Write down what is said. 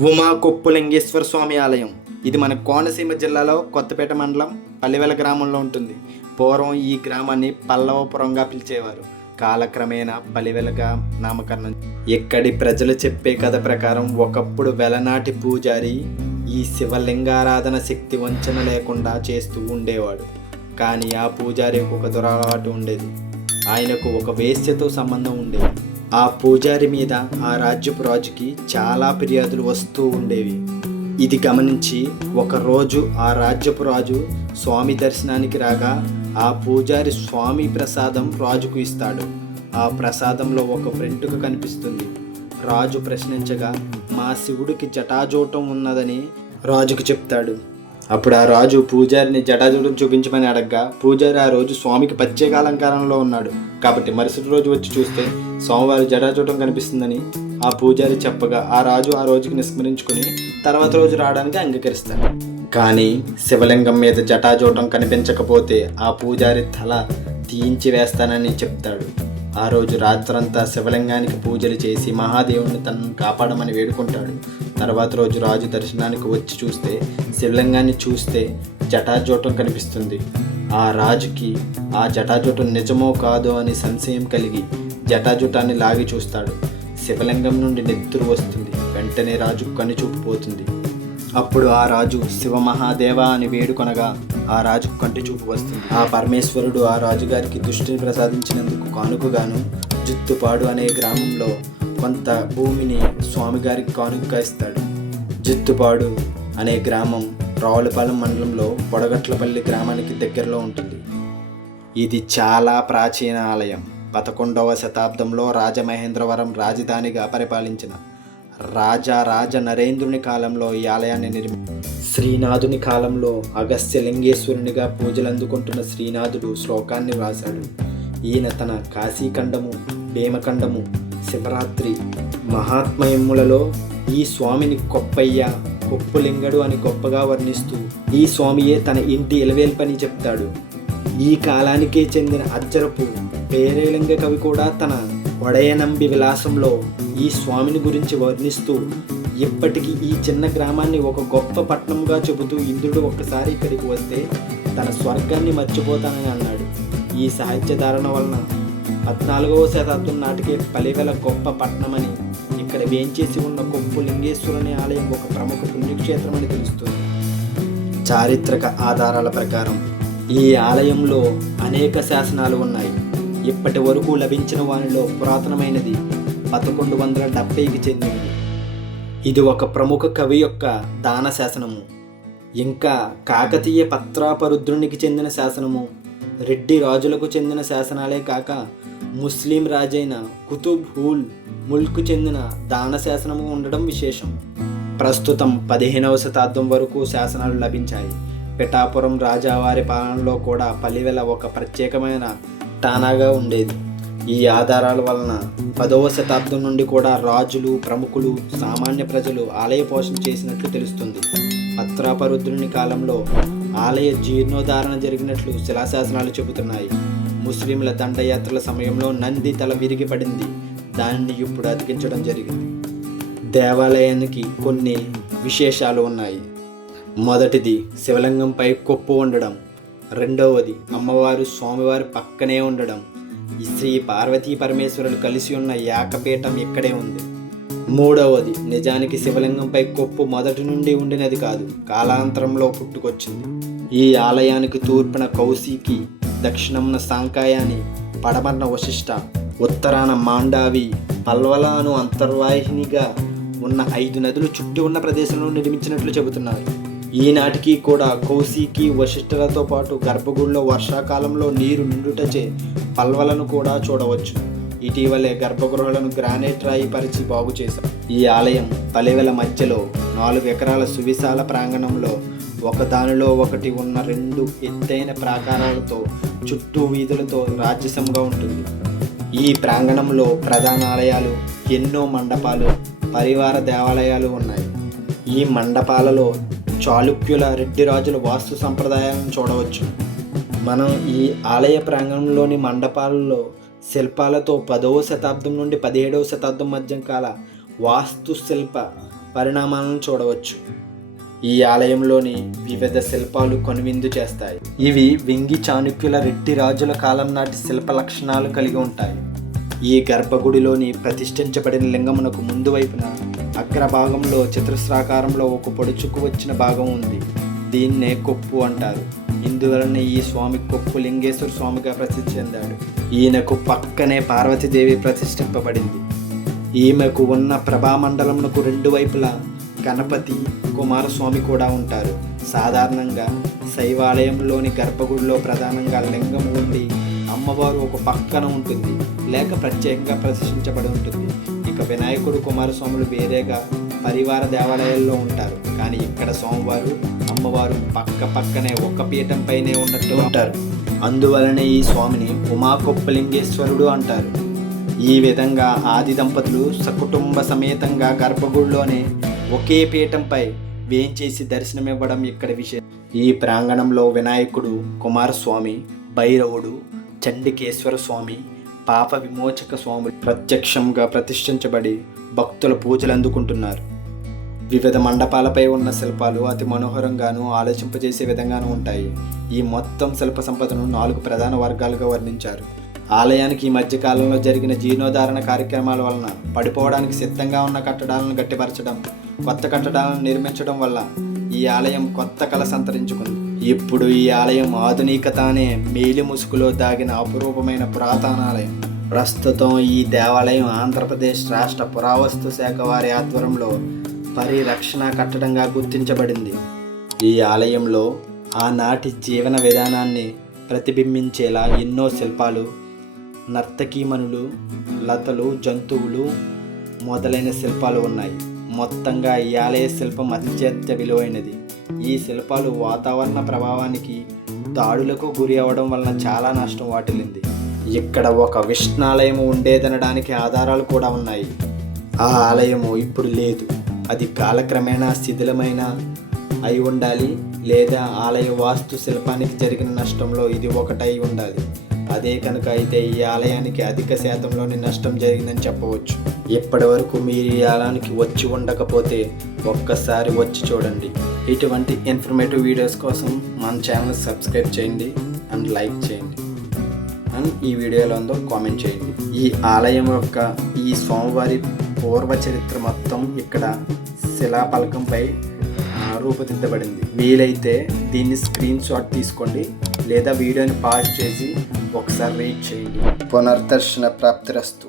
ఉమా కొప్పులింగేశ్వర స్వామి ఆలయం. ఇది మన కోనసీమ జిల్లాలో కొత్తపేట మండలం పల్లివెల గ్రామంలో ఉంటుంది. పూర్వం ఈ గ్రామాన్ని పల్లవపురంగా పిలిచేవారు. కాలక్రమేణా పల్లివెలగా నామకరణం. ఇక్కడి ప్రజలు చెప్పే కథ ప్రకారం ఒకప్పుడు వెలనాటి పూజారి ఈ శివలింగారాధన శక్తి వంచన లేకుండా చేస్తూ ఉండేవాడు. కానీ ఆ పూజారికి ఒక దురలవాటు ఉండేది. ఆయనకు ఒక వేశ్యతో సంబంధం ఉండేది. ఆ పూజారి మీద ఆ రాజ్యపు రాజుకి చాలా ఫిర్యాదులు వస్తూ ఉండేవి. ఇది గమనించి ఒకరోజు ఆ రాజ్యపు రాజు స్వామి దర్శనానికి రాగా ఆ పూజారి స్వామి ప్రసాదం రాజుకు ఇస్తాడు. ఆ ప్రసాదంలో ఒక వెంట్రుక కనిపిస్తుంది. రాజు ప్రశ్నించగా మా శివుడికి జటాజూటం ఉన్నదని రాజుకు చెప్తాడు. అప్పుడు ఆ రాజు పూజారిని జటాజూటం చూపించమని అడగగా పూజారి ఆ రోజు స్వామికి ప్రత్యేక అలంకారంలో ఉన్నాడు కాబట్టి మరుసటి రోజు వచ్చి చూస్తే స్వామివారి జటాజూటం కనిపిస్తుందని ఆ పూజారి చెప్పగా ఆ రాజు ఆ రోజుకి నిస్మరించుకుని తర్వాత రోజు రావడానికి అంగీకరిస్తాడు. కానీ శివలింగం మీద జటాజూటం కనిపించకపోతే ఆ పూజారి తల తీయించి వేస్తానని చెప్తాడు. ఆ రోజు రాత్రంతా శివలింగానికి పూజలు చేసి మహాదేవుని తనను కాపాడమని వేడుకుంటాడు. తర్వాత రోజు రాజు దర్శనానికి వచ్చి చూస్తే శివలింగాన్ని చూస్తే జటాజూటం కనిపిస్తుంది. ఆ రాజుకి ఆ జటాజూటం నిజమో కాదో అని సంశయం కలిగి జటాజూటాన్ని లాగి చూస్తాడు. శివలింగం నుండి నెత్తురు వస్తుంది. వెంటనే రాజు కనుచూపు పోతుంది. అప్పుడు ఆ రాజు శివమహాదేవ అని వేడుకొనగా ఆ రాజుకు కంటి చూపు వస్తుంది. ఆ పరమేశ్వరుడు ఆ రాజుగారికి దృష్టిని ప్రసాదించినందుకు కానుకగాను జిత్తుపాడు అనే గ్రామంలో కొంత భూమిని స్వామిగారికి కానుకగా ఇస్తాడు. జిత్తుపాడు అనే గ్రామం రావులపాలెం మండలంలో పొడగట్లపల్లి గ్రామానికి దగ్గరలో ఉంటుంది. ఇది చాలా ప్రాచీన ఆలయం. 11వ శతాబ్దంలో రాజమహేంద్రవరం రాజధానిగా పరిపాలించిన రాజ నరేంద్రుని కాలంలో ఈ ఆలయాన్ని శ్రీనాథుని కాలంలో అగస్త్య లింగేశ్వరునిగా పూజలు అందుకుంటున్న శ్రీనాథుడు శ్లోకాన్ని వ్రాశాడు. ఈయన తన కాశీఖండము, భీమఖండము, శివరాత్రి మహాత్మయములలో ఈ స్వామిని కొప్పయ్య, కొప్పులింగడు అని గొప్పగా వర్ణిస్తూ ఈ స్వామియే తన ఇంటి ఎలవేల్పని చెప్తాడు. ఈ కాలానికే చెందిన అజ్జరపు పేరేలింగ కవి కూడా తన వడయనంబి విలాసంలో ఈ స్వామిని గురించి వర్ణిస్తూ ఇప్పటికీ ఈ చిన్న గ్రామాన్ని ఒక గొప్ప పట్టణంగా చెబుతూ ఇంద్రుడు ఒక్కసారి ఇక్కడికి వస్తే తన స్వర్గాన్ని మర్చిపోతానని అన్నాడు. ఈ సాహిత్య ధారణ వలన 14వ శతాబ్దం నాటికే పలివెల గొప్ప పట్టణమని, ఇక్కడ వేంచేసి ఉన్న కొప్పులింగేశ్వరుని ఆలయం ఒక ప్రముఖ పుణ్యక్షేత్రం అని తెలుస్తుంది. చారిత్రక ఆధారాల ప్రకారం ఈ ఆలయంలో అనేక శాసనాలు ఉన్నాయి. ఇప్పటి వరకు లభించిన వానిలో పురాతనమైనది 1170కి చెందినది. ఇది ఒక ప్రముఖ కవి యొక్క దాన శాసనము. ఇంకా కాకతీయ పత్రాపరుద్రునికి చెందిన శాసనము, రెడ్డి రాజులకు చెందిన శాసనాలే కాక ముస్లిం రాజైన కుతుబ్ ఉల్ ముల్క్ చెందిన దాన శాసనము ఉండడం విశేషం. ప్రస్తుతం 15వ శతాబ్దం వరకు శాసనాలు లభించాయి. పిఠాపురం రాజావారి పాలనలో కూడా పల్లివెల ఒక ప్రత్యేకమైన ఠానాగా ఉండేది. ఈ ఆధారాల వలన 10వ శతాబ్దం నుండి కూడా రాజులు, ప్రముఖులు, సామాన్య ప్రజలు ఆలయ పోషణ చేసినట్లు తెలుస్తుంది. పత్రాపరుద్రుని కాలంలో ఆలయ జీర్ణోద్ధారణ జరిగినట్లు శిలాశాసనాలు చెబుతున్నాయి. ముస్లింల దండయాత్రల సమయంలో నంది తల విరిగి పడింది. దానిని ఇప్పుడు అతికించడం జరిగింది. దేవాలయానికి కొన్ని విశేషాలు ఉన్నాయి. మొదటిది శివలింగంపై కొప్పు ఉండడం. రెండవది అమ్మవారు స్వామివారి పక్కనే ఉండడం. ఈ శ్రీ పార్వతీ పరమేశ్వరులు కలిసి ఉన్న యాకపీఠం ఇక్కడే ఉంది. మూడవది నిజానికి శివలింగంపై కొప్పు మొదటి నుండి ఉండినది కాదు, కాలాంతరంలో పుట్టుకొచ్చింది. ఈ ఆలయానికి తూర్పున కౌశికి, దక్షిణంన సాంకాయాని, పడమరన వశిష్ట, ఉత్తరాన మాండావి, పల్వలాను అంతర్వాహినిగా ఉన్న 5 నదులు చుట్టి ఉన్న ప్రదేశంలో నిర్మించినట్లు చెబుతున్నారు. ఈనాటికి కూడా కౌశికి, వశిష్ఠులతో పాటు గర్భగుడిలో వర్షాకాలంలో నీరు నిండుటచే పల్వలను కూడా చూడవచ్చు. ఇటీవలే గర్భగృహాలను గ్రానైట్ రాయి పరిచి బాగు చేశారు. ఈ ఆలయం పలివెల మధ్యలో 4 ఎకరాల సువిశాల ప్రాంగణంలో ఒకదానిలో ఒకటి ఉన్న 2 ఎత్తైన ప్రాకారాలతో చుట్టూ వీధులతో రాజ్యసంగా ఉంటుంది. ఈ ప్రాంగణంలో ప్రధాన ఆలయాలు, ఎన్నో మండపాలు, పరివార దేవాలయాలు ఉన్నాయి. ఈ మండపాలలో చాళుక్యుల, రెడ్డి రాజుల వాస్తు సంప్రదాయాలను చూడవచ్చు. మనం ఈ ఆలయ ప్రాంగణంలోని మండపాలలో శిల్పాలతో 10వ శతాబ్దం నుండి 17వ శతాబ్దం మధ్య కాల వాస్తుశిల్ప పరిణామాలను చూడవచ్చు. ఈ ఆలయంలోని వివిధ శిల్పాలు కనువిందు చేస్తాయి. ఇవి వెంగి చాణుక్యుల రెడ్డి రాజుల కాలం నాటి శిల్ప లక్షణాలు కలిగి ఉంటాయి. ఈ గర్భగుడిలోని ప్రతిష్ఠించబడిన లింగమునకు ముందు వైపున అగ్రభాగంలో చతురస్రాకారంలో ఒక పొడుచుకు వచ్చిన భాగం ఉంది. దీన్నే కొప్పు అంటారు. ఇందువలన ఈ స్వామి కొప్పు లింగేశ్వర స్వామిగా ప్రసిద్ధి చెందాడు. ఈయనకు పక్కనే పార్వతీదేవి ప్రతిష్ఠింపబడింది. ఈమెకు ఉన్న ప్రభామండలమునకు రెండు వైపులా గణపతి, కుమారస్వామి కూడా ఉంటారు. సాధారణంగా శైవాలయంలోని గర్భగుడిలో ప్రధానంగా లింగం ఉండి అమ్మవారు ఒక పక్కన ఉంటుంది, లేక ప్రత్యేకంగా ప్రదర్శించబడి ఉంటుంది. ఇక వినాయకుడు, కుమారస్వాములు వేరేగా పరివార దేవాలయాల్లో ఉంటారు. కానీ ఇక్కడ స్వామివారు, అమ్మవారు పక్కనే ఒక పీఠంపైనే ఉన్నట్టు ఉంటారు. అందువలనే ఈ స్వామిని ఉమాకొప్పలింగేశ్వరుడు అంటారు. ఈ విధంగా ఆది దంపతులు సకుటుంబ సమేతంగా గర్భగుడిలోనే ఒకే పీఠంపై వేంచేసి దర్శనమివ్వడం ఇక్కడి విషయం. ఈ ప్రాంగణంలో వినాయకుడు, కుమారస్వామి, భైరవుడు, చండికేశ్వర స్వామి, పాప విమోచక స్వామి ప్రత్యక్షంగా ప్రతిష్ఠించబడి భక్తుల పూజలు అందుకుంటున్నారు. వివిధ మండపాలపై ఉన్న శిల్పాలు అతి మనోహరంగాను ఆలోచింపజేసే విధంగానూ ఉంటాయి. ఈ మొత్తం శిల్ప సంపదను 4 ప్రధాన వర్గాలుగా వర్ణించారు. ఆలయానికి ఈ మధ్యకాలంలో జరిగిన జీర్ణోద్ధరణ కార్యక్రమాల వలన పడిపోవడానికి సిద్ధంగా ఉన్న కట్టడాలను గట్టిపరచడం, కొత్త కట్టడాలను నిర్మించడం వల్ల ఈ ఆలయం కొత్త కళ సంతరించుకుంది. ఇప్పుడు ఈ ఆలయం ఆధునికత అనే మేలి ముసుగులో దాగిన అపురూపమైన పురాతనాలయం. ప్రస్తుతం ఈ దేవాలయం ఆంధ్రప్రదేశ్ రాష్ట్ర పురావస్తు శాఖ వారి ఆధ్వర్యంలో పరిరక్షణ కట్టడంగా గుర్తించబడింది. ఈ ఆలయంలో ఆనాటి జీవన విధానాన్ని ప్రతిబింబించేలా ఎన్నో శిల్పాలు, నర్తకీమణులు, లతలు, జంతువులు మొదలైన శిల్పాలు ఉన్నాయి. మొత్తంగా ఈ ఆలయ శిల్పం అత్యంత విలువైనది. ఈ శిల్పాలు వాతావరణ ప్రభావానికి, దాడులకు గురి అవ్వడం వలన చాలా నష్టం వాటిల్లింది. ఇక్కడ ఒక విష్ణాలయం ఉండేదనడానికి ఆధారాలు కూడా ఉన్నాయి. ఆ ఆలయము ఇప్పుడు లేదు. అది కాలక్రమేణా శిథిలమైన అయి ఉండాలి, లేదా ఆలయ వాస్తు శిల్పానికి జరిగిన నష్టంలో ఇది ఒకటై ఉండాలి. అదే కనుక అయితే ఈ ఆలయానికి అధిక శాతంలోని నష్టం జరిగిందని చెప్పవచ్చు. ఇప్పటి వరకు మీరు ఈ ఆలయానికి వచ్చి ఉండకపోతే ఒక్కసారి వచ్చి చూడండి. ఇటువంటి ఇన్ఫర్మేటివ్ వీడియోస్ కోసం మన ఛానల్ సబ్స్క్రైబ్ చేయండి అండ్ లైక్ చేయండి అండ్ ఈ వీడియోలో ఉందో కామెంట్ చేయండి. ఈ ఆలయం యొక్క ఈ స్వామివారి పూర్వ చరిత్ర మొత్తం ఇక్కడ శిలాఫలకంపై రూపుదిద్దబడింది. వీలైతే దీన్ని స్క్రీన్ షాట్ తీసుకోండి, లేదా వీడియోని పాజ్ చేసి ఒకసారి రీడ్ చేయండి. పునర్దర్శన ప్రాప్తిరస్తు.